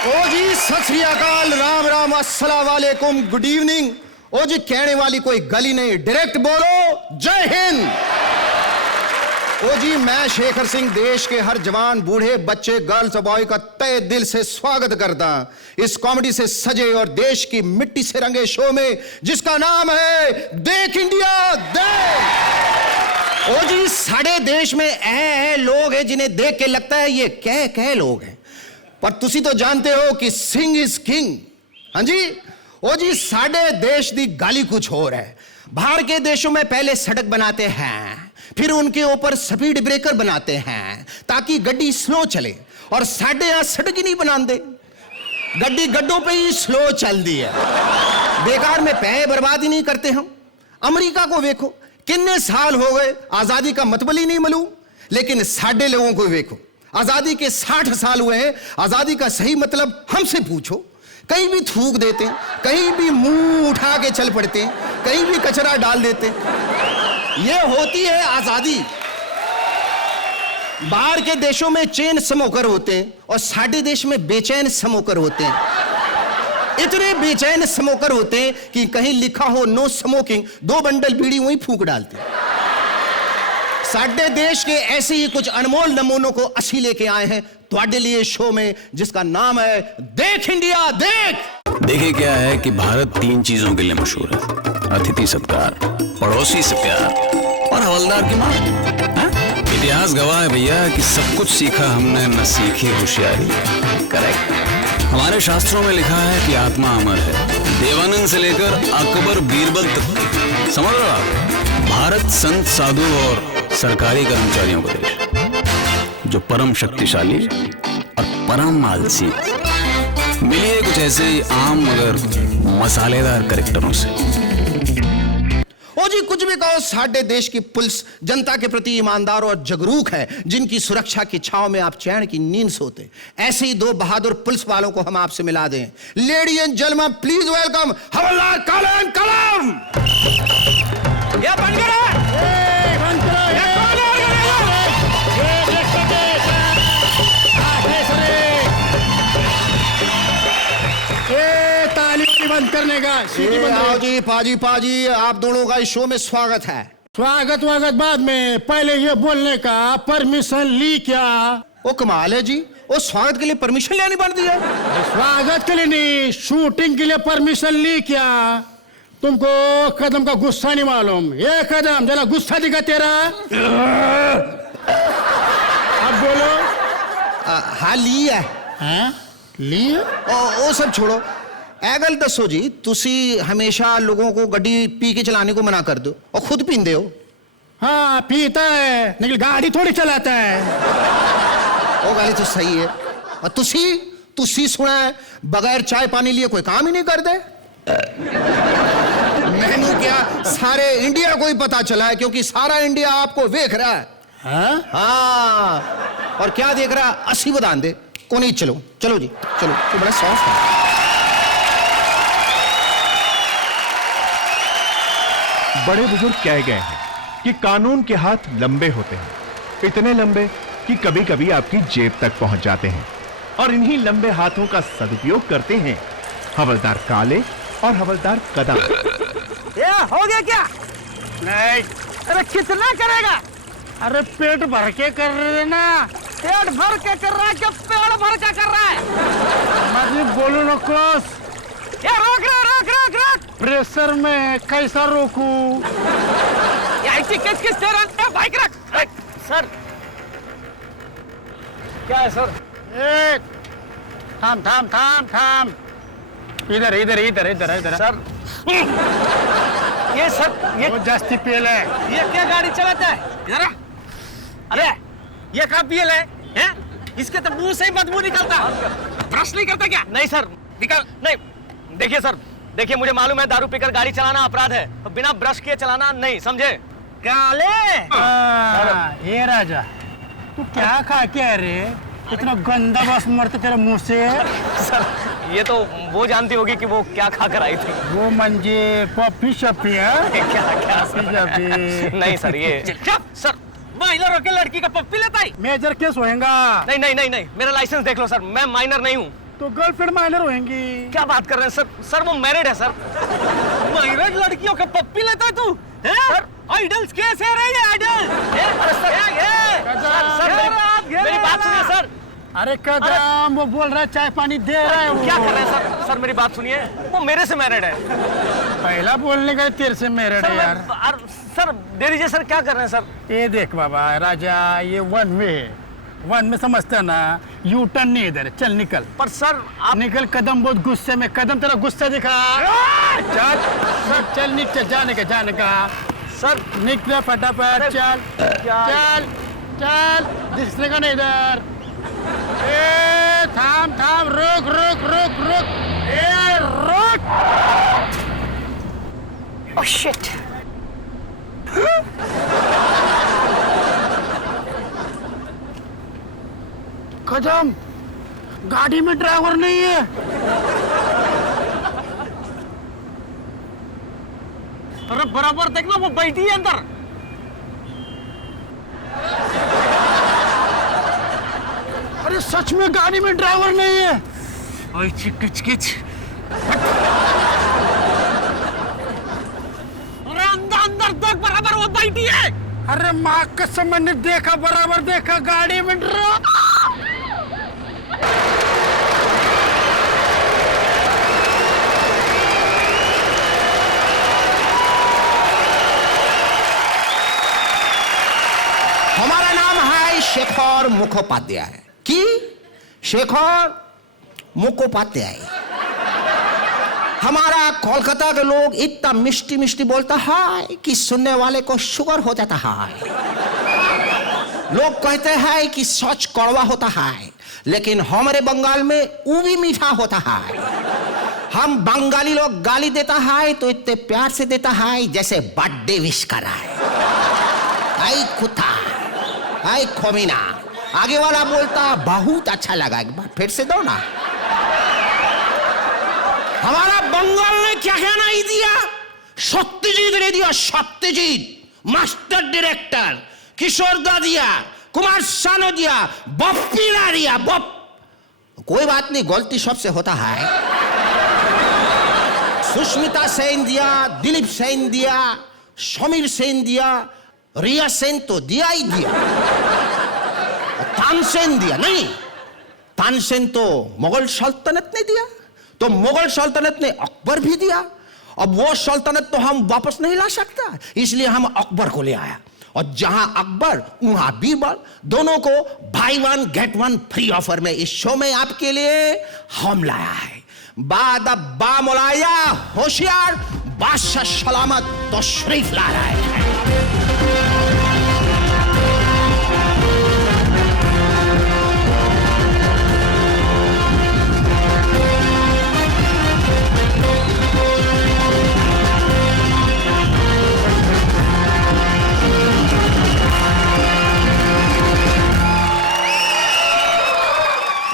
ओ जी सत श्री अकाल, राम राम, अस्सलाम वालेकुम, गुड इवनिंग। ओ जी कहने वाली कोई गली नहीं, डायरेक्ट बोलो जय हिंद। ओ जी मैं शेखर सिंह देश के हर जवान, बूढ़े, बच्चे, गर्ल्स और बॉय का तहे दिल से स्वागत करता इस कॉमेडी से सजे और देश की मिट्टी से रंगे शो में जिसका नाम है देख इंडिया देख। ओ जी साढ़े देश में ऐ लोग हैं जिन्हें देख के लगता है ये कह लोग हैं, पर तुसी तो जानते हो कि सिंह इज किंग। हाँ जी, ओ जी साढ़े देश दी गाली कुछ और है। बाहर के देशों में पहले सड़क बनाते हैं, फिर उनके ऊपर स्पीड ब्रेकर बनाते हैं ताकि गड्डी स्लो चले, और साढ़े यहां सड़क ही नहीं बनाते, गड्डी गड्ढों पे ही स्लो चल दी है। बेकार में पैसे बर्बाद ही नहीं करते हम। अमेरिका को देखो, कितने साल हो गए आजादी का मतलब ही नहीं मालूम, लेकिन साढ़े लोगों को देखो आजादी के 60 साल हुए हैं। आजादी का सही मतलब हमसे पूछो, कहीं भी थूक देते हैं, कहीं भी मुंह उठा के चल पड़ते हैं, कहीं भी कचरा डाल देते हैं। ये होती है आजादी। बाहर के देशों में चेन स्मोकर होते हैं और साढ़े देश में बेचैन स्मोकर होते हैं। इतने बेचैन स्मोकर होते हैं कि कहीं लिखा हो नो स्मोकिंग, 2 बंडल बीड़ी वहीं फूंक डालते हैं। साढ़े देश के ऐसे ही कुछ अनमोल नमूनों को असी लेके आए हैं तुम्हारे लिए शो में जिसका नाम है देख इंडिया देख। देखिए क्या है कि भारत 3 चीजों के लिए मशहूर है: अतिथि सत्कार, पड़ोसी से प्यार और हवलदार की मां। इतिहास गवाह है भैया कि सब कुछ सीखा हमने, न सीखी होशियारी। करेक्ट। हमारे शास्त्रों में लिखा है कि आत्मा अमर है, देवानंद से लेकर अकबर बीरबल तक। समझ रहे हो आप? भारत संत, साधु और सरकारी कर्मचारियों का देश, जो परम शक्तिशाली और परम आलसी। मिलिए कुछ ऐसे ही आम मगर मसालेदार कैरेक्टरों से। ओ जी कुछ भी कहो, साढ़े देश की पुलिस जनता के प्रति ईमानदार और जागरूक है, जिनकी सुरक्षा की छांव में आप चैन की नींद सोते। ऐसे ही 2 बहादुर पुलिस वालों को हम आपसे मिला दें। Lady and gentleman please welcome हवलदार कालन कलम। ये बंद करो। बंद करने का जी पाजी आप दोनों का इस शो में स्वागत है। स्वागत बाद में, पहले ये बोलने का परमिशन ली क्या? ओ कमाल है जी, वो स्वागत के लिए परमिशन लेनी पड़ती है? स्वागत के लिए नहीं, शूटिंग के लिए परमिशन ली क्या? तुमको कदम का गुस्सा नहीं मालूम? ये कदम जरा गुस्सा दिखा तेरा। अब बोलो। हाँ ली है। ली है? ओ सब छोड़ो, एगल दसो जी, तुसी हमेशा लोगों को गड्डी पी के चलाने को मना कर दो और खुद पींदे हो। हाँ पीता है, लेकिन गाड़ी थोड़ी चलाता है। वो गाली तो सही है। और तुसी सुना है बगैर चाय पानी लिए कोई काम ही नहीं करते। मैनू क्या सारे इंडिया को ही पता चला है, क्योंकि सारा इंडिया आपको देख रहा है। हाँ और क्या देख रहा? 80 बदान दे को नहीं। चलो जी चलो, तो बड़ा सॉफ्ट है। बड़े बुजुर्ग कह गए हैं कि कानून के हाथ लंबे होते हैं, इतने लंबे कि कभी कभी आपकी जेब तक पहुंच जाते हैं, और इन्हीं लंबे हाथों का सदुपयोग करते हैं हवलदार काले और हवलदार कदम। ये हो गया क्या? नहीं। अरे कितना करेगा? अरे पेट भर के कर रहे ना। पेट भर के कर रहा है क्या पेड़ भर के कर रहा है? मैं बोलो ना क्रॉस। ये रोक। प्रेशर में कैसा रोकूं? किस दे रहा है? बाइक रख। सर क्या है सर? थाम। इधर। सर ये सर ये जास्ती पेल है। ये क्या गाड़ी चलाता है? इधर। अरे ये कहाँ पीएल है? इसके तो मुंह से ही बदबू निकलता। ब्रश नहीं करता क्या? नहीं सर निकल नहीं। देखिए सर, देखिए मुझे मालूम है दारू पीकर गाड़ी चलाना अपराध है, तो बिना ब्रश किए चलाना नहीं, समझे? काले ये राजा, तू क्या खा के रे? इतना गंदा बस मरते तेरे मुंह से। सर ये तो वो जानती होगी कि वो क्या खा कर आई थी। वो मंजे पप्पी शप्पी है। क्या सर? नहीं सर ये सर माइनर होके लड़की का पप्पी लेता है। मेजर केस होएगा। नहीं, मेरा लाइसेंस देख लो सर, मैं माइनर नहीं हूँ। तो गर्लफ्रेंड माइनर होंगी। क्या बात कर रहे हैं सर? सर वो मैरिड है सर। मैरिड लड़कियों का पप्पी लेता है तू? सर आइडल्स कैसे है ये आइडल? सर मेरी बात सुनिए सर। अरे कदम वो बोल रहा है चाय पानी दे रहा है वो। क्या कर रहे हैं सर? सर मेरी बात सुनिए, वो मेरे से मैरिड है। पहला बोलने का तेरे से मैरिड है यार। सर दे दीजिए सर, क्या कर रहे हैं सर? ये देख बाबा राजा, ये वन में समझते है ना, यू टर्न नहीं इधर, चल निकल। पर सर आप निकल। कदम बहुत गुस्से में, कदम तेरा गुस्सा दिखा। चल सब चल नीचे, जाने का सर निकल फटाफट, चल चल चल, दिखने का नहीं इधर। ए थाम रुक ए रुक। Oh shit. कदम गाड़ी में ड्राइवर नहीं है। अरे बराबर देखना, वो बैठी है अंदर। अरे सच में गाड़ी में ड्राइवर नहीं है। ओए किच। अरे अंदर देख, बराबर वो बैठी है। अरे माँ कसम मैंने देखा, बराबर देखा गाड़ी में ड्राइवर। हमारा नाम है शेखर मुखोपाध्याय। की शेखर मुखोपाध्याय। हमारा कोलकाता के लोग इतना मिष्टी बोलता है कि सुनने वाले को शुगर हो जाता है। लोग कहते हैं कि सच कड़वा होता है, लेकिन हमारे बंगाल में वो भी मीठा होता है। हम बंगाली लोग गाली देता है तो इतने प्यार से देता है जैसे बर्थडे विश कर रहा है। आई कुत्ता, आई खोमीना। आगे वाला बोलता बहुत अच्छा लगा, एक बार फिर से दो ना। हमारा बंगाल ने क्या नहीं दिया? सत्यजीत ने दिया, सत्यजीत मास्टर डायरेक्टर। किशोर दा दिया, कुमार सानू दिया, बप्पीला दिया। कोई बात नहीं, गलती सबसे होता है। सुष्मिता सेन दिया, दिलीप सेन दिया, समीर सेन दिया, रिया सेन तो दिया ही दिया। तानसेन दिया नहीं, तानसेन तो मुगल सल्तनत ने दिया, तो मुगल सल्तनत ने अकबर भी दिया। अब वो सल्तनत तो हम वापस नहीं ला सकता, इसलिए हम अकबर को ले आया। और जहां अकबर वहां बीरबल, दोनों को by one get one free offer में इस शो में आपके लिए हम लाया है। बाद अब्बा मुलाया होशियार, बादशाह सलामत तो शरीफ ला रहा है।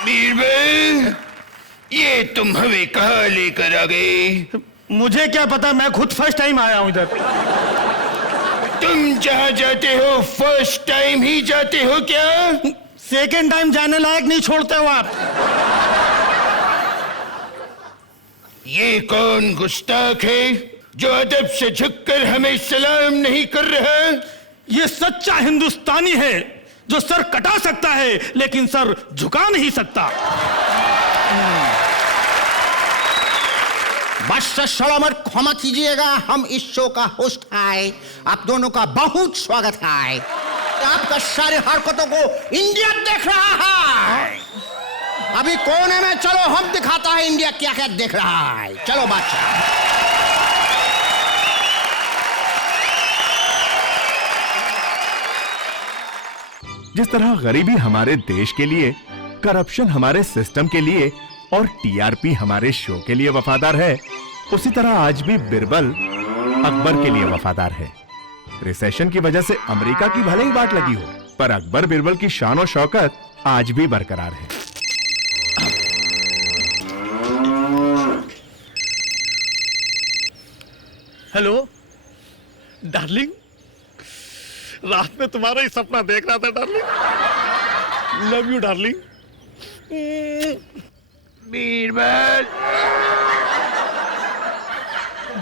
बीरबल, ये तुम हमें कहाँ लेकर आ गए? मुझे क्या पता, मैं खुद फर्स्ट टाइम आया हूं इधर। तुम जहाँ जाते हो फर्स्ट टाइम ही जाते हो क्या? सेकेंड टाइम जाने लायक नहीं छोड़ते हो आप। ये कौन गुस्ताख है जो अदब से झुककर हमें सलाम नहीं कर रहा? ये सच्चा हिंदुस्तानी है जो सर कटा सकता है लेकिन सर झुका नहीं सकता। बादशाह सलामत क्षमा कीजिएगा, हम इस शो का होस्ट है। आप दोनों का बहुत स्वागत है। आपका सारे हरकतों को इंडिया देख रहा है। अभी कोने में चलो, हम दिखाता है इंडिया क्या क्या देख रहा है। चलो बादशाह। जिस तरह गरीबी हमारे देश के लिए, करप्शन हमारे सिस्टम के लिए और टीआरपी हमारे शो के लिए वफादार है, उसी तरह आज भी बिरबल अकबर के लिए वफादार है। रिसेशन की वजह से अमेरिका की भले ही बाट लगी हो, पर अकबर बिरबल की शान और शौकत आज भी बरकरार है। हेलो डार्लिंग, रात में तुम्हारा ही सपना देख रहा था darling. Love you darling. Birbal,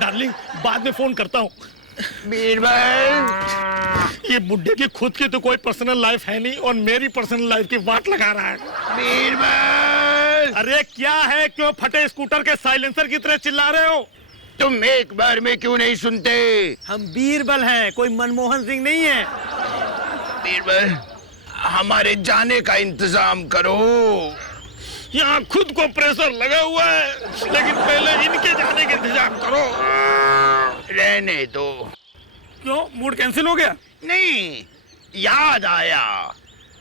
darling बाद में फोन करता हूँ। बीरबल, ये बुड्ढे की खुद की तो कोई पर्सनल लाइफ है नहीं और मेरी पर्सनल लाइफ की वाट लगा रहा है। बीरबल, अरे क्या है, क्यों फटे स्कूटर के साइलेंसर की तरह चिल्ला रहे हो? तुम एक बार में क्यों नहीं सुनते? हम बीरबल हैं, कोई मनमोहन सिंह नहीं है। बीरबल, हमारे जाने का इंतजाम करो। यहाँ खुद को प्रेशर लगा हुआ है, लेकिन पहले इनके जाने का इंतजाम करो। रहने दो। क्यों, मूड कैंसिल हो गया? नहीं, याद आया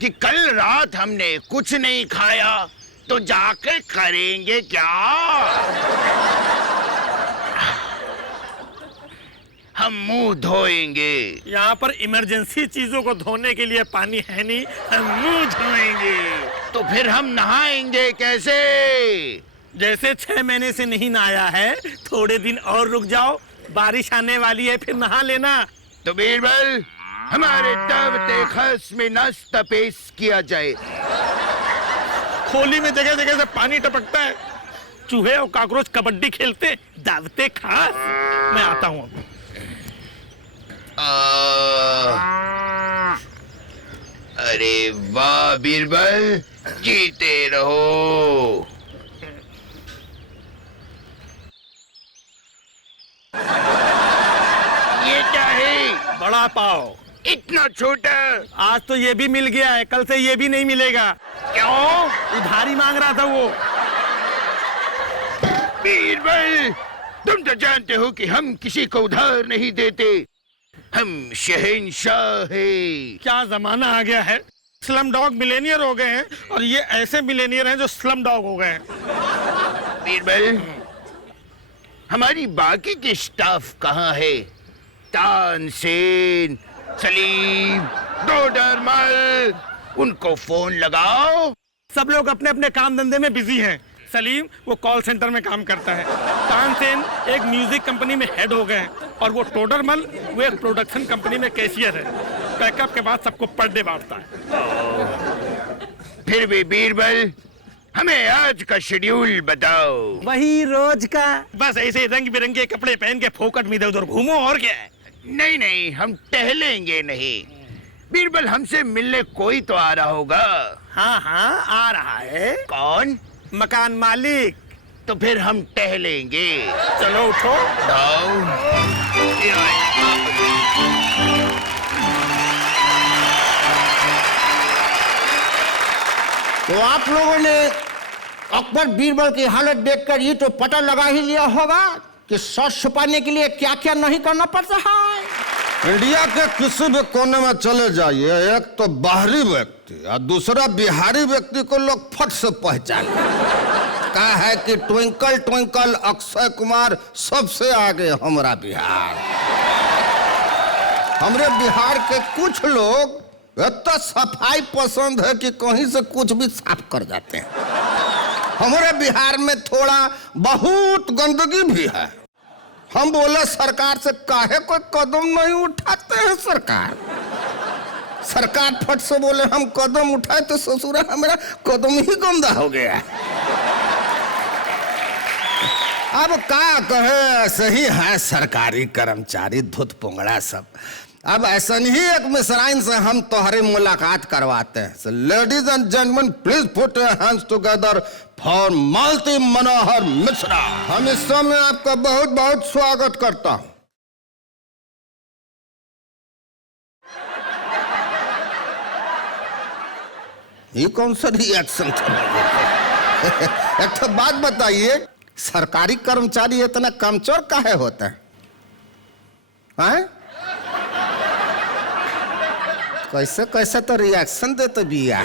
कि कल रात हमने कुछ नहीं खाया, तो जाके करेंगे क्या? हम मुंह धोएंगे। यहाँ पर इमरजेंसी चीजों को धोने के लिए पानी है नहीं, हम मुंह धोएंगे। तो फिर हम नहाएंगे कैसे? जैसे 6 महीने से नहीं नहाया है, थोड़े दिन और रुक जाओ, बारिश आने वाली है, फिर नहा लेना। तो बीरबल, हमारे दावते खास में नाश्ता पेश किया जाए। खोली में जगह जगह से पानी टपकता है, चूहे और काकरोच कबड्डी खेलते, दावते खास। मैं आता हूँ। अरे वाह बीरबल, जीते रहो। ये क्या है? बड़ा पाव। इतना छोटा? आज तो ये भी मिल गया है, कल से ये भी नहीं मिलेगा। क्यों? उधारी मांग रहा था वो। बीरबल, तुम तो जानते हो कि हम किसी को उधार नहीं देते। हम शहंशाह हैं। क्या जमाना आ गया है, स्लम डॉग मिलेनियर हो गए हैं और ये ऐसे मिलेनियर हैं जो स्लम डॉग हो गए हैं। बीरबल, हमारी बाकी की स्टाफ कहाँ है? तानसेन, सलीम, डोडरमल, उनको फोन लगाओ। सब लोग अपने अपने काम धंधे में बिजी हैं। सलीम वो कॉल सेंटर में काम करता है, तानसेन एक म्यूजिक कंपनी में हेड हो गए हैं और वो टोडरमल वो एक प्रोडक्शन कंपनी में कैशियर है। पैकअप के बाद सबको पर डे बांटता है। फिर भी बीरबल, हमें आज का शेड्यूल बताओ। वही रोज का। बस ऐसे रंग बिरंगे कपड़े पहन के फोकट में इधर उधर घूमो, और क्या है। नहीं नहीं, हम टहलेंगे नहीं। बीरबल, हमसे मिलने कोई तो आ रहा होगा। हाँ हाँ, आ रहा है। कौन? मकान मालिक। तो फिर हम टहलेंगे। चलो उठो। तो आप लोगों ने अकबर बीरबल की हालत देखकर ये तो पता लगा ही लिया होगा कि सच छुपाने के लिए क्या क्या नहीं करना पड़ता है। इंडिया के किसी भी कोने में चले जाइए, एक तो बाहरी व्यक्ति और दूसरा बिहारी व्यक्ति को लोग फट से पहचान कहा है कि ट्विंकल ट्विंकल अक्षय कुमार सबसे आगे हमारा बिहार। हमारे बिहार के कुछ लोग इतना सफाई पसंद है कि कहीं से कुछ भी साफ कर जाते हैं। हमारे बिहार में थोड़ा बहुत गंदगी भी है। हम बोले सरकार से काहे कोई कदम नहीं उठाते हैं। सरकार फट से बोले हम कदम उठाए तो ससुरा हमारा कदम ही गंदा हो गया। अब क्या कहे, सही है सरकारी कर्मचारी धुत पोंगड़ा सब। अब ऐसा नहीं एक मिसराइन से हम तुम्हारी मुलाकात करवाते हैं। Ladies and gentleman, please put your hands together for Malti Manohar Mishra. हम इस समय आपका बहुत बहुत स्वागत करता हूं। ये कौन सा रिएक्शन था? एक तो बात बताइए, सरकारी कर्मचारी इतना कमचोर काहे होता है? हैं? कैसे कैसे तो रिएक्शन देते बिया।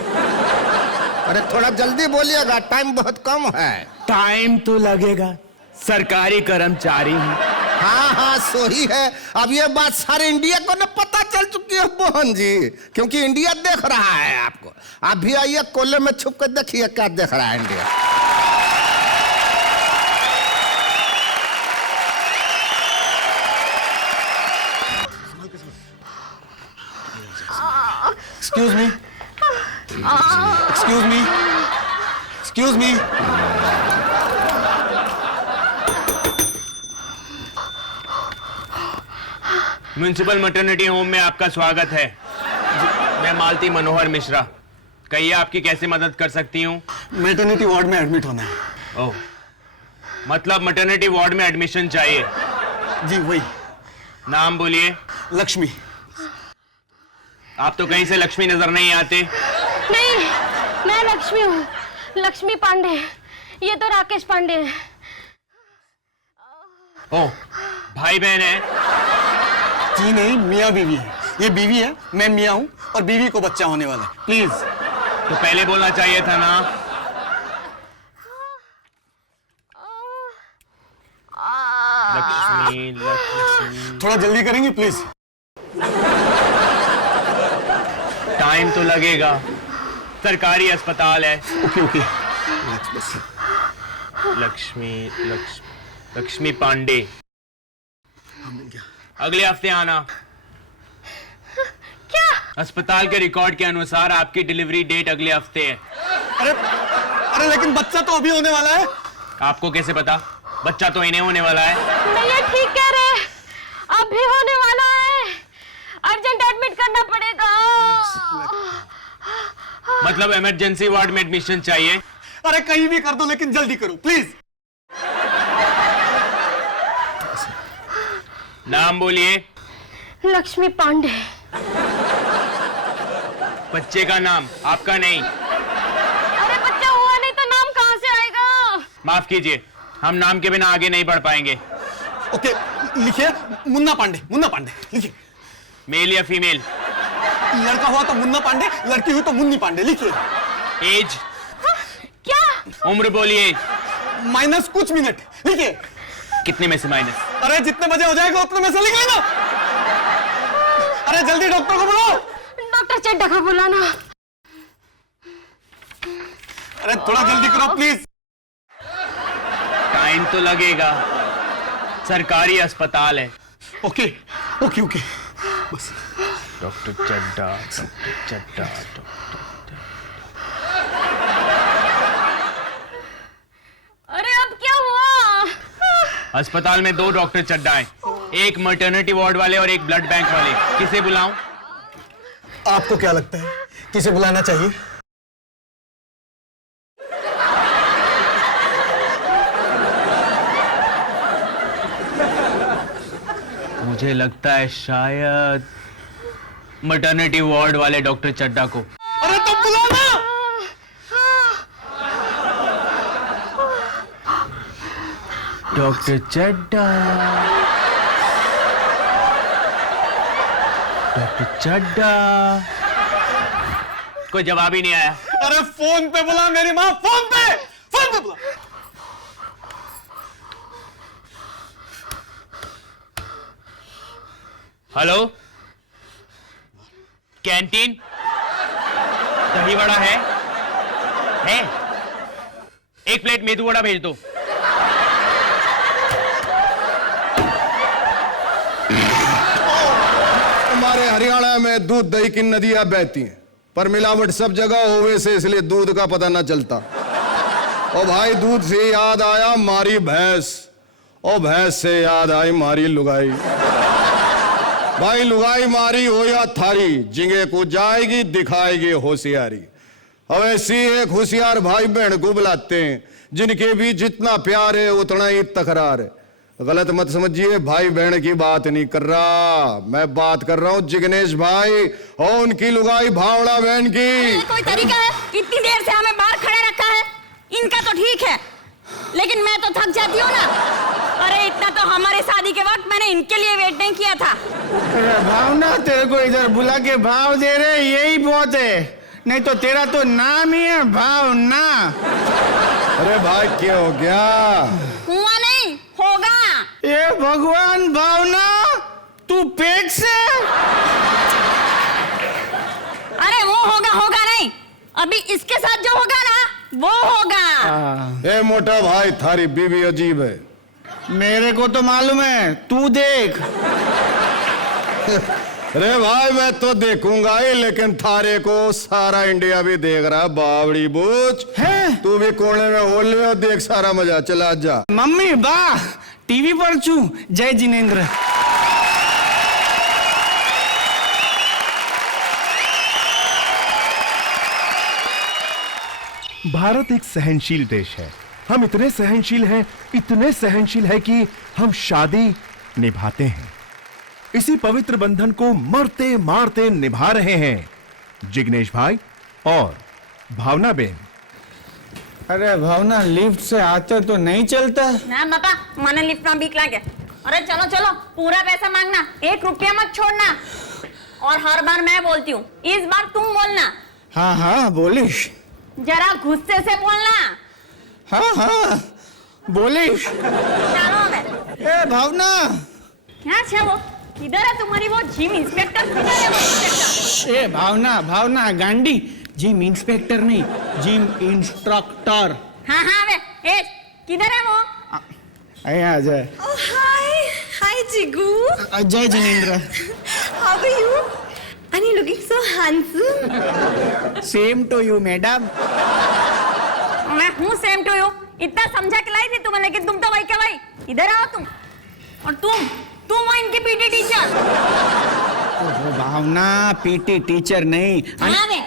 अरे थोड़ा जल्दी बोलिएगा, टाइम बहुत कम है। टाइम तो लगेगा, सरकारी कर्मचारी हूँ। हाँ हाँ सही है। अब ये बात सारे इंडिया को ना पता चल चुकी है मोहन जी, क्योंकि इंडिया देख रहा है आपको। आप भी आइए, कोले में छुप कर देखिए क्या देख रहा है India. Excuse me. Excuse me. Excuse me. Municipal maternity home में आपका स्वागत है। मैं मालती मनोहर मिश्रा, कहिए आपकी कैसे मदद कर सकती हूँ? मैटरनिटी वार्ड में एडमिट होना है। ओह, मतलब मैटरनिटी वार्ड में एडमिशन चाहिए? जी वही। नाम बोलिए। लक्ष्मी। आप तो कहीं से लक्ष्मी नजर नहीं आते। नहीं, मैं लक्ष्मी हूँ, लक्ष्मी पांडे। ये तो राकेश पांडे है। ओह, भाई बहन है? जी नहीं, मियाँ बीवी है। ये बीवी है, मैं मियाँ हूँ, और बीवी को बच्चा होने वाला है। प्लीज। तो पहले बोलना चाहिए था ना। लक्ष्मी लक्ष्मी। थोड़ा जल्दी करेंगे प्लीज। टाइम तो लगेगा, सरकारी अस्पताल है। Okay okay. लक्ष्मी लक्ष्मी पांडे। अगले हफ्ते आना। क्या? अस्पताल के रिकॉर्ड के अनुसार आपकी डिलीवरी डेट अगले हफ्ते है। अरे लेकिन बच्चा तो अभी होने वाला है। आपको कैसे पता? बच्चा तो इन्हें होने वाला है। नहीं, ये ठीक कह रहे हैं, अभी होने वाला है। अर्जेंट एडमिट करना पड़ेगा। मतलब इमरजेंसी वार्ड में एडमिशन चाहिए? अरे कहीं भी कर दो, लेकिन जल्दी करो प्लीज। नाम बोलिए। लक्ष्मी पांडे। बच्चे का नाम, आपका नहीं। अरे बच्चा हुआ नहीं तो नाम कहाँ से आएगा? माफ कीजिए, हम नाम के बिना आगे नहीं बढ़ पाएंगे। ओके, लिखिए मुन्ना पांडे। मुन्ना पांडे लिखिए। मेल या फीमेल? लड़का हुआ तो मुन्ना पांडे, लड़की हुई तो मुन्नी पांडे। लिखिए। एज? क्या? उम्र बोलिए। माइनस कुछ मिनट। लिखिए। कितने में से माइनस? अरे जितने बजे हो जाएगा उतने में से लिख लेना। अरे जल्दी डॉक्टर को बुलाओ। डॉक्टर चड्डा को बुलाना। अरे थोड़ा जल्दी करो प्लीज। टाइम तो लगेगा, सरकारी अस्पताल है। ओके ओके ओके बस। डॉक्टर चड्डा, डॉक्टर चड्डा, अरे अब क्या हुआ? अस्पताल में 2 डॉक्टर चड्डा हैं, एक मैटरनिटी वार्ड वाले और एक ब्लड बैंक वाले। किसे बुलाऊं? आपको क्या लगता है किसे बुलाना चाहिए? मुझे लगता है शायद मैटरनिटी वार्ड वाले डॉक्टर चड्डा को। अरे तो बुलाना। डॉक्टर चड्डा, डॉक्टर चड्डा। कोई जवाब ही नहीं आया। अरे फोन पे बुला मेरी माँ, फोन पे बुला। Hello, canteen? दही वड़ा है? एक प्लेट मेदू वड़ा भेज दो। हमारे हरियाणा में दूध दही की नदियां बहती हैं, पर मिलावट सब जगह होवे से इसलिए दूध का पता ना चलता। और भाई दूध से याद आया मारी भैंस, और भैंस से याद आई मारी लुगाई। भाई लुगाई मारी हो या थारी, जिंगे को जाएगी दिखाएगी होशियारी। अब ऐसी एक होशियार भाई बहन को बुलाते हैं, जिनके भी जितना प्यार है उतना ही तकरार है। गलत मत समझिए, भाई बहन की बात नहीं कर रहा, मैं बात कर रहा हूँ जिग्नेश भाई और उनकी लुगाई भावड़ा बहन की। कोई तरीका है? इतनी देर से हमें बाहर खड़े रखा है। इनका तो ठीक है, लेकिन मैं तो थक जाती हूँ ना। अरे इतना तो हमारे शादी के वक्त मैंने इनके लिए वेट नहीं किया था। अरे भावना, तेरे को इधर बुला के भाव दे रहे, यही बहुत है। नहीं तो तेरा तो नाम ही है भावना। अरे भाई क्या हो गया? हुआ नहीं, होगा। ये भगवान भावना, तू पेट से? अरे वो होगा नहीं, अभी इसके साथ जो होगा ना वो होगा। ए मोटा भाई, थारी बीवी अजीब है। मेरे को तो मालूम है, तू देख। अरे भाई मैं तो देखूंगा ही, लेकिन थारे को सारा इंडिया भी देख रहा है। बावड़ी बूझ है? तू भी कोने में हो ले और देख सारा मजा। चला जा। मम्मी वाह, टीवी पर छू। जय जिनेंद्र। भारत एक सहनशील देश है। हम इतने सहनशील हैं कि हम शादी निभाते हैं। इसी पवित्र बंधन को मरते मारते निभा रहे हैं जिग्नेश भाई और भावना बेन। अरे भावना, लिफ्ट से आते तो नहीं चलता? ना बापा, मैंने लिफ्ट में बीक लागे। अरे चलो चलो, पूरा पैसा मांगना, 1 रुपया मत छोड़ना। और हर बार मैं बोलती हूँ, इस बार तुम बोलना। हाँ हाँ बोलिश। जरा गुस्से से बोलना। हाँ हाँ बोलिश। चलो बे। ए भावना, क्या है वो? किधर है तुम्हारी वो जिम इंस्पेक्टर? किधर है वो इंस्पेक्टर? ए भावना, भावना गांडी, जिम इंस्पेक्टर नहीं, जिम इंस्ट्रक्टर। हाँ हाँ बे, ए किधर है वो? आ जाए। Oh, hi Jigu. जय जिनेंद्र। How are you? And you looking so handsome. Same to you madam. मैं हूँ सेम टू यू। इतना समझा के लाई थी तुम्हें, लेकिन तुम तो वही क्या वही। इधर आओ तुम। और तुम हो इनकी पीटी टीचर। ओह भावना, पीटी टीचर नहीं। हाँ बे,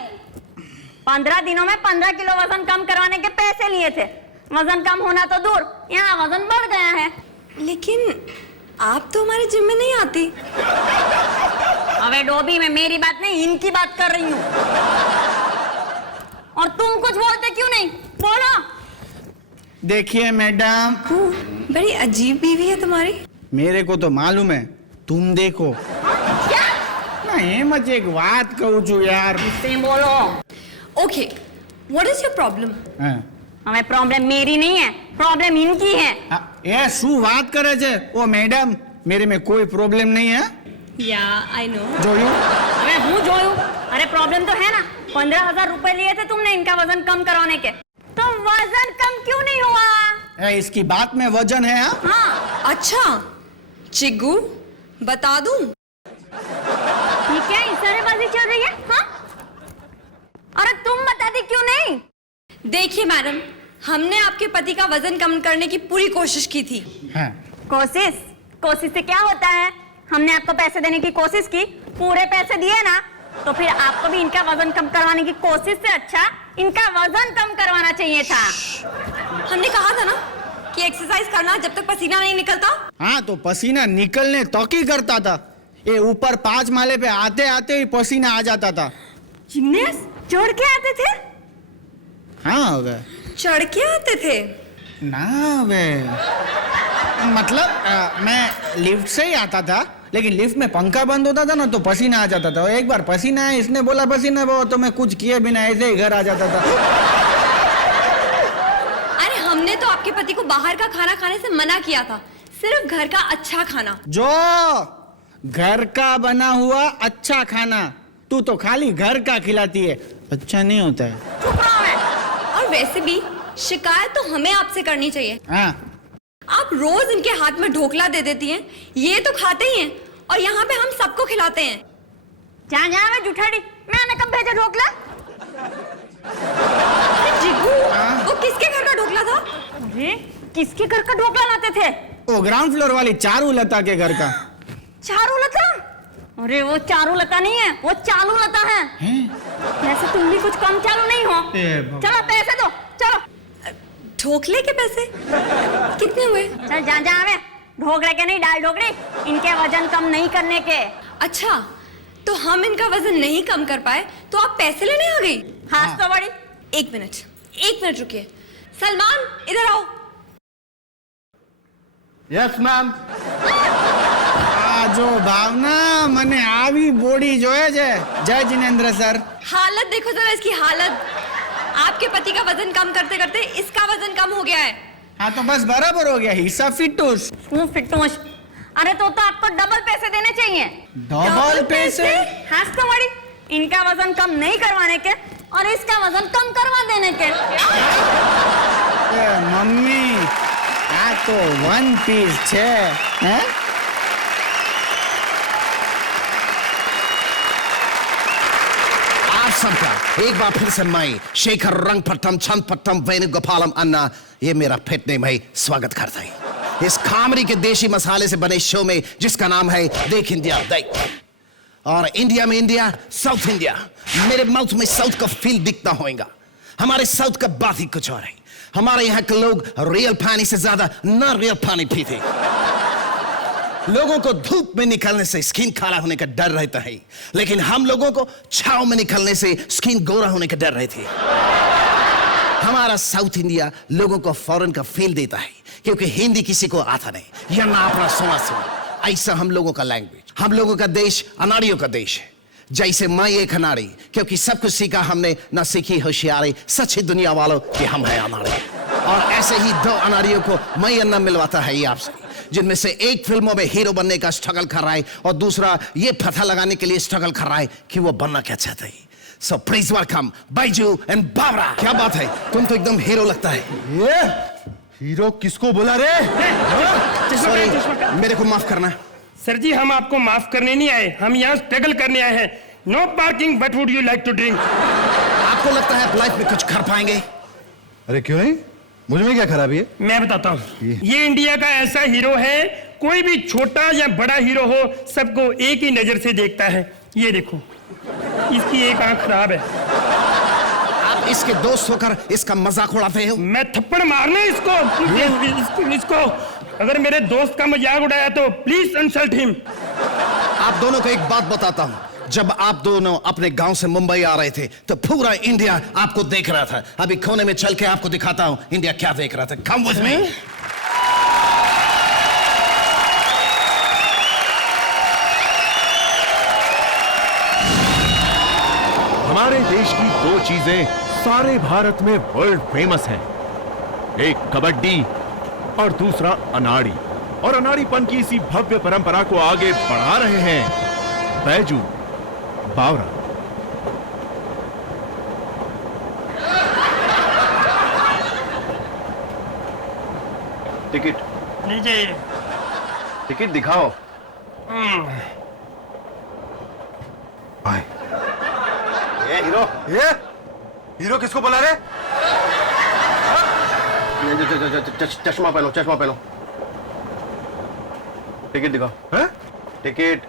15 दिनों में 15 किलो वजन कम करवाने के पैसे लिए थे। वजन कम होना तो दूर, यहाँ वजन बढ़ गया है। लेकिन आप तो हमारे जिम में नहीं आती। अबे डोबी, मैं मेरी बात नहीं, इनकी बात कर रही हूँ। और तुम कुछ बोलते क्यों नहीं? बोलो। देखिए मैडम, बड़ी अजीब बीवी है तुम्हारी। मेरे को तो मालूम है, तुम देखो। क्या? नहीं, मुझे एक बात कहूँ छू यार। इससे बोलो। Okay, what is your problem? हमें प्रॉब्लम मेरी नहीं है, प्रॉब्लम इनकी है। ये शू बात करे छे? ओ मैडम, मेरे में कोई प्रॉब्लम नहीं है। Yeah, I know. जोयू? अरे हूँ जोयू। अरे प्रॉब्लम तो है ना। 15,000 रुपए लिए थे तुमने इनका वजन कम करवाने के, तो वजन कम क्यों नहीं हुआ? इसकी बात में वजन है। हाँ। अच्छा, चिग्गू बता दूं? ठीक है, इशारेबाजी चल रही है। हाँ? अरे तुम बताती क्यों नहीं? देखिए मैडम, हमने आपके पति का वजन कम करने की पूरी कोशिश की थी। हाँ। कोशिश से क्या होता है? हमने आपको पैसे देने की कोशिश की, पूरे पैसे दिए ना, तो फिर आपको भी इनका वजन कम करवाने की कोशिश से अच्छा इनका वजन कम करवाना चाहिए था। हमने कहा था ना कि एक्सरसाइज करना जब तक पसीना नहीं निकलता। हाँ, तो पसीना निकलने तो ही करता था। ये ऊपर 5 माले पे आते आते ही पसीना आ जाता था। जिग्नेश, चढ़ के आते थे? हाँ वे। चढ़ के आते थे? ना वे, मतलब मैं लिफ्ट से ही आता था, लेकिन लिफ्ट में पंखा बंद होता था ना, तो पसीना आ जाता था। एक बार पसीना है, इसने बोला पसीना वो, तो मैं कुछ किए बिना ऐसे ही घर आ जाता था। अरे हमने तो आपके पति को बाहर का खाना खाने से मना किया था, सिर्फ घर का अच्छा खाना। जो घर का बना हुआ अच्छा खाना, तू तो खाली घर का खिलाती है, अच्छा नहीं होता है। और वैसे भी शिकायत तो हमें आपसे करनी चाहिए। हाँ। आप रोज इनके हाथ में ढोकला दे देती हैं, ये तो खाते ही हैं और यहाँ पे हम सबको खिलाते हैं। जहाँ मैं जुठाड़ी, मैंने कब भेजा ढोकला? जिग्गू, वो किसके घर का ढोकला था? अरे किसके घर का ढोकला लाते थे? वो ग्राउंड फ्लोर वाली चारूलता के घर का। चारूलता? अरे वो चारूलता नहीं है, वो चालूलता है। वैसे तुम भी कुछ कम चालू नहीं हो। चलो पैसे दो, चलो। ढोकले के पैसे कितने हुए? चल जा हमें ढोकले के नहीं, दाल ढोकली, इनके वजन कम नहीं करने के। अच्छा, तो हम इनका वजन नहीं कम कर पाए तो आप पैसे लेने आ गई? हाँ तो बड़ी। एक मिनट रुकिए। सलमान, इधर आओ। Yes ma'am. जो भावना मने आवी बॉडी जोए जय जिनेंद्र सर। हालत देखो जरा इसकी हालत। आपके पति का वजन कम करते करते इसका वजन कम हो गया है। हाँ, तो बस बराबर हो गया, हिस्सा फिटूस। फिटूस? अरे तो आपको डबल पैसे देने चाहिए। डबल पैसे? हाँ तो बड़ी, इनका वजन कम नहीं करवाने के और इसका वजन कम करवा देने के। मम्मी, आ तो 1 पीस छे। हैं? आप सबका एक बार फिर से मैं शेखर रंगपट्टम छंदपट्टम वेणुगोपालम अन्ना, ये मेरा पेट नेम है, स्वागत करता है इस खामरी के देशी मसाले से बने शो में जिसका नाम है देख इंडिया देख। और इंडिया में इंडिया, साउथ इंडिया, मेरे माउथ में साउथ का फील दिखता होगा। हमारे साउथ का बात ही कुछ और है। हमारे यहाँ के लोग रियल पानी से ज्यादा न रियल पानी पीते। लोगों को धूप में निकलने से स्किन काला होने का डर रहता है, लेकिन हम लोगों को छांव में निकलने से स्किन गोरा होने का डर रहती है। हमारा साउथ इंडिया लोगों को फॉरेन का फील देता है, क्योंकि हिंदी किसी को आता नहीं या ना अपना सुना। ऐसा हम लोगों का लैंग्वेज। हम लोगों का देश अनाड़ियों का देश है। जैसे मैं एक अनाड़ी, क्योंकि सब कुछ सीखा हमने, ना सीखी होशियारी सच्ची दुनिया वालों कि हम हैं अनाड़ी। और ऐसे ही दो अनाड़ियों को मैं अन्ना मिलवाता है ये आपसे, जिनमें से एक फिल्मों में हीरो बनने का स्ट्रगल कर रहा है और दूसरा ये पता लगाने के लिए स्ट्रगल कर रहा है कि वो बनना क्या चाहता है। So please welcome Baiju and Bawra. क्या बात है, तुम तो एकदम हीरो लगता है। ये हीरो किसको बोला रे? सॉरी, मेरे को माफ करना। सर जी, हम आपको माफ करने नहीं आए, हम यहाँ स्ट्रगल करने आए हैं। No parking, but would you like to drink? आपको लगता है आप लाइफ में कुछ कर पाएंगे? अरे क्यों नहीं, मुझ में क्या खराबी है? मैं बताता हूँ। ये इंडिया का ऐसा हीरो है, कोई भी छोटा या बड़ा हीरो हो सबको एक ही नजर से देखता है। ये देखो, इसकी एक आंख खराब है। आप इसके दोस्त होकर इसका मजाक उड़ाते हो? मैं थप्पड़ मारने इसको अगर मेरे दोस्त का मजाक उड़ाया तो प्लीज इंसल्ट हिम। आप दोनों को एक बात बताता हूँ, जब आप दोनों अपने गांव से मुंबई आ रहे थे तो पूरा इंडिया आपको देख रहा था। अभी कोने में चल के आपको दिखाता हूँ इंडिया क्या देख रहा था। Come with me. हमारे देश की दो चीजें सारे भारत में वर्ल्ड फेमस हैं, एक कबड्डी और दूसरा अनाड़ी। और अनाड़ीपन की इसी भव्य परंपरा को आगे बढ़ा रहे हैं बैजू बावरा। टिकट नहीं चाहिए। टिकट दिखाओ। ये हीरो किसको बोला रे? चश्मा पहनो, चश्मा पहनो। टिकट दिखाओ। हैं? टिकट।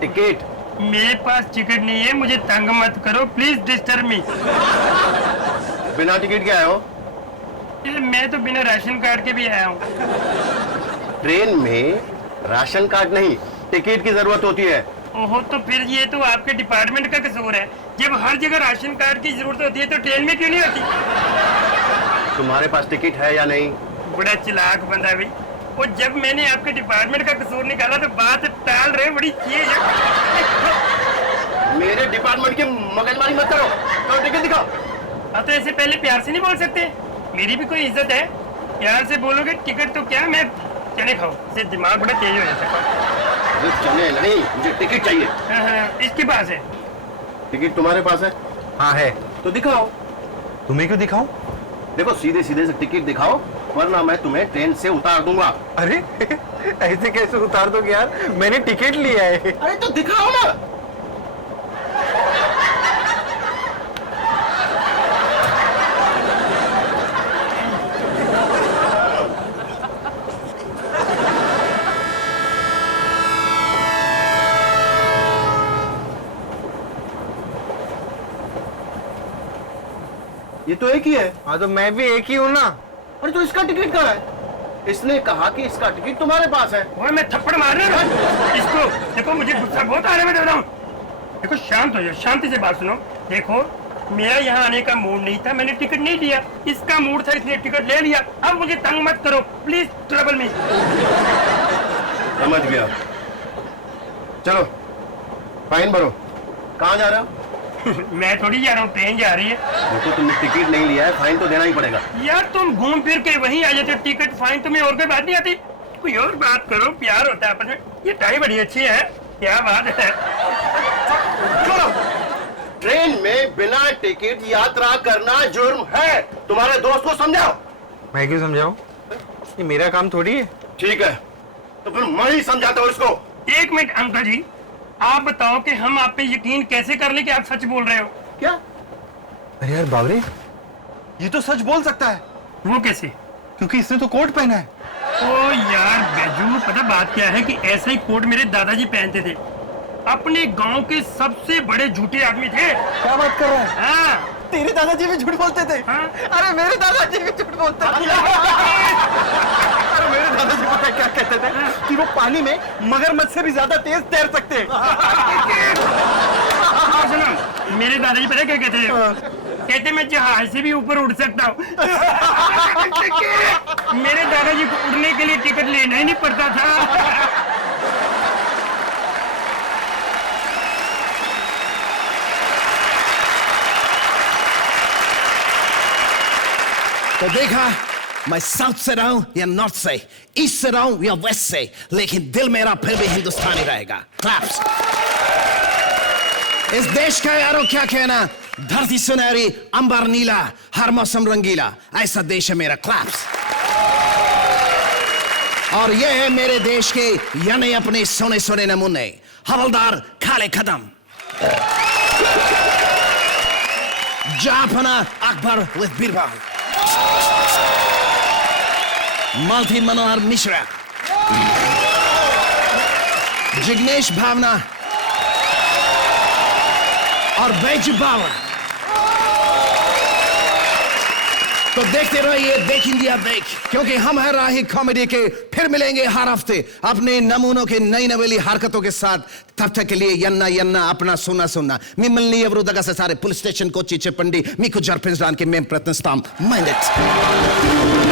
टिकट। मेरे पास टिकट नहीं है, मुझे तंग मत करो, प्लीज डिस्टर्ब मी। बिना टिकट के आए हो? मैं तो बिना राशन कार्ड के भी आया हूँ। ट्रेन में राशन कार्ड नहीं, टिकट की जरूरत होती है। ओहो, तो फिर ये तो आपके डिपार्टमेंट का कसूर है। जब हर जगह राशन कार्ड की जरूरत होती है तो ट्रेन में क्यों नहीं होती? तुम्हारे पास टिकट है या नहीं? बड़ा चिलाक बंदा भाई। और जब मैंने आपके डिपार्टमेंट का कसूर निकाला तो बात टाल रहे, बड़ी चीज है। मेरे डिपार्टमेंट की मगजमारी मत करो। तो टिकट दिखाओ। अब तो ऐसे पहले प्यार से नहीं बोल सकते? मेरी भी कोई इज्जत है। प्यार से बोलोगे टिकट तो क्या, मैं चने खाओ, इससे दिमाग बड़ा तेज हो जाता है। चने नहीं, मुझे टिकट चाहिए। इसके पास है। टिकट तुम्हारे पास है? हाँ है। तो दिखाओ। तुम्हें क्यों दिखाऊं? देखो, सीधे सीधे से टिकट दिखाओ, वरना मैं तुम्हें ट्रेन से उतार दूंगा। अरे ऐसे कैसे उतार दोगे यार, मैंने टिकट लिया है। अरे तो दिखाओ ना। ये तो एक ही है। हाँ, तो मैं भी एक ही हूँ ना। अरे तो इसका टिकट कहाँ है? इसने कहा कि इसका टिकट तुम्हारे पास है। वो मैं थप्पड़ मारने इसको। देखो, मुझे गुस्सा बहुत आ रहा है, मैं बता रहा हूँ। देखो, शांत हो जाओ, शांति से बात सुनो। देखो, मेरा यहाँ आने का मूड नहीं था, मैंने टिकट नहीं लिया। इसका मूड था, इसने टिकट ले लिया। अब मुझे तंग मत करो, प्लीज ट्रबल मी। समझ गया। चलो, फाइन भरो। कहाँ जा रहे हो? मैं थोड़ी जा रहा हूँ, ट्रेन जा रही है। देखो, तुमने टिकट नहीं लिया है, फाइन तो देना ही पड़ेगा। यार, तुम घूम फिर के वहीं आ जाते हो। टिकट फाइन तुम्हें और कोई बात नहीं आती? कोई और बात करो, प्यार होता है आपस में। ये टाई बड़ी अच्छी है, क्या बात है। चलो, ट्रेन में बिना टिकट यात्रा करना जुर्म है। तुम्हारे दोस्त को समझाओ। मैं क्यों समझाऊं? ये मेरा काम थोड़ी है। ठीक है, तो फिर मैं ही समझाता हूँ इसको। एक मिनट अंकल जी, आप बताओ कि हम आप पे यकीन कैसे कर लें कि आप सच बोल रहे हो? क्या? अरे यार बावरे, ये तो सच बोल सकता है। वो कैसे? क्योंकि इसने तो कोट पहना है। ओ यार बैजू, पता बात क्या है कि ऐसा ही कोट मेरे दादाजी पहनते थे। अपने गांव के सबसे बड़े झूठे आदमी थे। क्या बात कर रहा है? हाँ। तेरे दादाजी भी झूठ बोलते थे? हाँ? अरे मेरे दादाजी भी झूठ बोलते थे। अरे मेरे दादाजी पता है क्या कहते थे? कि वो पानी में मगरमच्छ से भी ज्यादा तेज तैर सकते हैं। सुनो, मेरे दादाजी पता क्या कहते थे? कहते मैं जहाज से भी ऊपर उड़ सकता हूँ। मेरे दादाजी को उड़ने के लिए टिकट लेना ही नहीं पड़ता था। तो देखा, मैं साउथ से रहा हूं या नॉर्थ से, ईस्ट से रहा हूं या वेस्ट से, लेकिन दिल मेरा फिर भी हिंदुस्तानी रहेगा। क्लैप्स। इस देश का यारों क्या कहना, धरती सुनहरी, अंबर नीला, हर मौसम रंगीला, ऐसा देश है मेरा। क्लैप्स। और ये है मेरे देश के यानी अपने सोने सोने नमूने, हवलदार खाले कदम, जाफना अकबर विद बीरबल, मालती मनोहर मिश्रा, जिग्नेश भावना और बैजू बावरा। तो देखते रहिए देख इंडिया देख, क्योंकि हम है राही कॉमेडी के। फिर मिलेंगे हर हफ्ते अपने नमूनों के नई नवेली हरकतों के साथ। तब तक के लिए यन्ना यन्ना अपना सुना सुना मिम्मल्नी एवरू दगा से सारे पुलिस स्टेशन कोची चिपंडी मीकु जर्पिंजरान के मेम प्रत्नस्ताम माइंड इट।